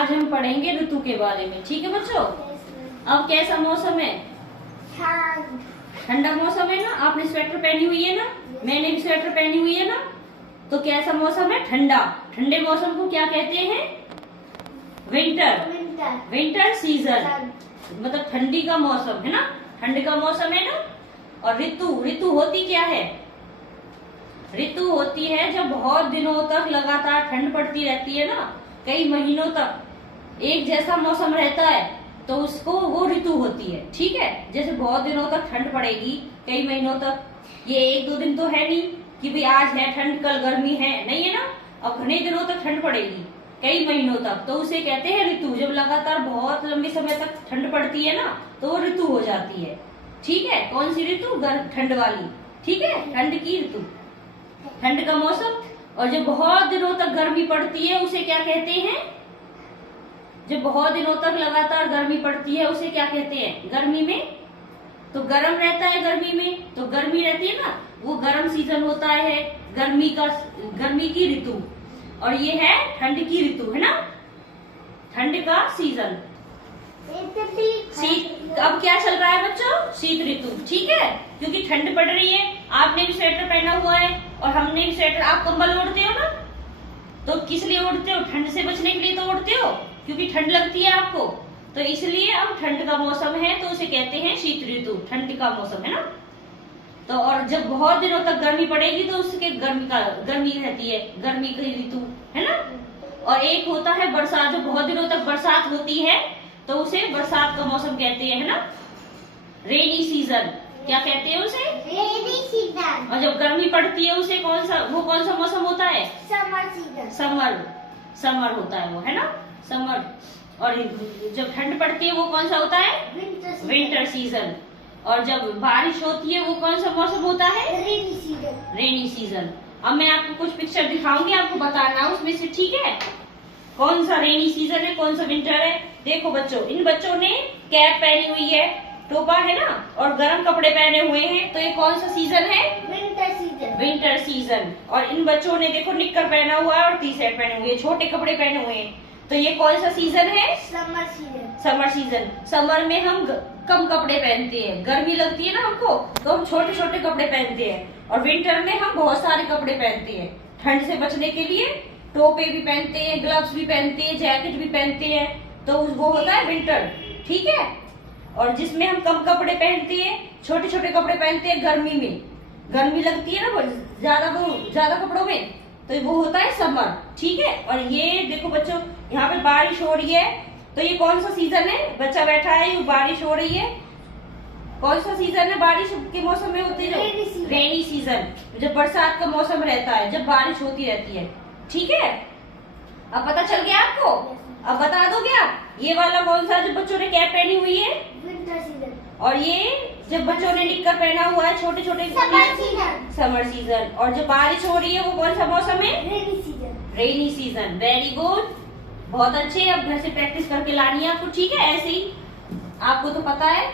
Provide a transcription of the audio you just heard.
आज हम पढ़ेंगे ऋतु के बारे में। ठीक है बच्चों। अब कैसा मौसम है? ठंडा मौसम है ना। आपने स्वेटर पहनी हुई है ना, मैंने भी स्वेटर पहनी हुई है ना। तो कैसा मौसम है? ठंडा। ठंडे मौसम को क्या कहते हैं? विंटर। विंटर सीजन मतलब ठंडी का मौसम है ना, ठंड का मौसम है ना। और ऋतु होती क्या है? ऋतु होती है जब बहुत दिनों तक लगातार ठंड पड़ती रहती है ना, कई महीनों तक एक जैसा मौसम रहता है, तो उसको वो ऋतु होती है। ठीक है। जैसे बहुत दिनों तक ठंड पड़ेगी, कई महीनों तक, ये एक दो दिन तो है नहीं कि भाई आज है ठंड कल गर्मी है, नहीं है ना। अब घने दिनों तक ठंड पड़ेगी, कई महीनों तक, तो उसे कहते हैं ऋतु। जब लगातार बहुत लंबे समय तक ठंड पड़ती है ना, तो वो ऋतु हो जाती है। ठीक है। कौन सी ऋतु? ठंड वाली। ठीक है, ठंड की ऋतु, ठंड का मौसम। और जब बहुत दिनों तक गर्मी पड़ती है उसे क्या कहते हैं? जब बहुत दिनों तक लगातार गर्मी पड़ती है उसे क्या कहते हैं? गर्मी में तो गर्म रहता है, गर्मी में तो गर्मी रहती है ना, वो गर्म सीजन होता है, गर्मी की ऋतु। और ये है ठंड की ऋतु, है ना, ठंड का सीजन। अब क्या चल रहा है बच्चों? शीत ऋतु। ठीक है, क्योंकि ठंड पड़ रही है। आपने भी स्वेटर पहना हुआ है और हमने भी स्वेटर। आप कंबल ओढ़ते हो ना, तो किस लिए ओढ़ते हो? ठंड से बचने के लिए तो ओढ़ते हो, क्योंकि ठंड लगती है आपको। तो इसलिए अब ठंड का मौसम है तो उसे कहते हैं शीत ऋतु, ठंड का मौसम, है ना। तो और जब बहुत दिनों तक गर्मी पड़ेगी तो उसके गर्मी रहती है, गर्मी की ऋतु, है ना। और एक होता है बरसात, जब बहुत दिनों तक बरसात होती है तो उसे बरसात का मौसम कहते हैं, है ना, रेनी सीजन। क्या कहते हैं उसे? Rainy season. और जब गर्मी पड़ती है उसे कौन सा मौसम होता है? Summer season. समर होता है वो, है ना, समर। और जब ठंड पड़ती है वो कौन सा होता है? Winter season. और जब बारिश होती है वो कौन सा मौसम होता है? Rainy season. अब मैं आपको कुछ पिक्चर दिखाऊंगी, आपको बताना उसमें से, ठीक है, कौन सा रेनी सीजन है, कौन सा विंटर है। देखो बच्चों, इन बच्चों ने कैप पहनी हुई है, टोपा है ना, और गर्म कपड़े पहने हुए हैं, तो ये कौन सा सीजन है? Winter season. और इन बच्चों ने देखो निक्कर पहना हुआ है और टी शर्ट पहने हुए, छोटे कपड़े पहने हुए हैं, तो ये कौन सा सीजन है? Summer season. समर में हम कम कपड़े पहनते हैं, गर्मी लगती है ना हमको, तो हम छोटे छोटे कपड़े पहनते हैं। और विंटर में हम बहुत सारे कपड़े पहनते हैं ठंड से बचने के लिए। टोपे भी पहनते हैं, ग्लव्स भी पहनते हैं, जैकेट भी पहनते हैं, तो वो होता है विंटर। ठीक है। और जिसमें हम कम कपड़े पहनते हैं, छोटे छोटे कपड़े पहनते हैं गर्मी में, गर्मी लगती है ना ज्यादा कपड़ों में, तो वो होता है समर। ठीक है। और ये देखो बच्चों, यहाँ पे बारिश हो रही है, तो ये कौन सा सीजन है? बच्चा बैठा है, ये बारिश हो रही है, कौन सा सीजन है? बारिश के मौसम में होती है रेनी सीजन, जब बरसात का मौसम रहता है, जब बारिश होती रहती है। ठीक है। अब पता चल गया आपको? अब बता दोगे आप, ये वाला कौन सा जब बच्चों ने कैप पहनी हुई है? Winter season. और ये जब बच्चों ने निक्कर पहना हुआ है, छोटे छोटे, समर सीजन। और जब बारिश हो रही है वो कौन सा मौसम है? Rainy season. वेरी गुड, बहुत अच्छे। अब घर से प्रैक्टिस करके लानी है आपको। ठीक है, ऐसे ही आपको तो पता है।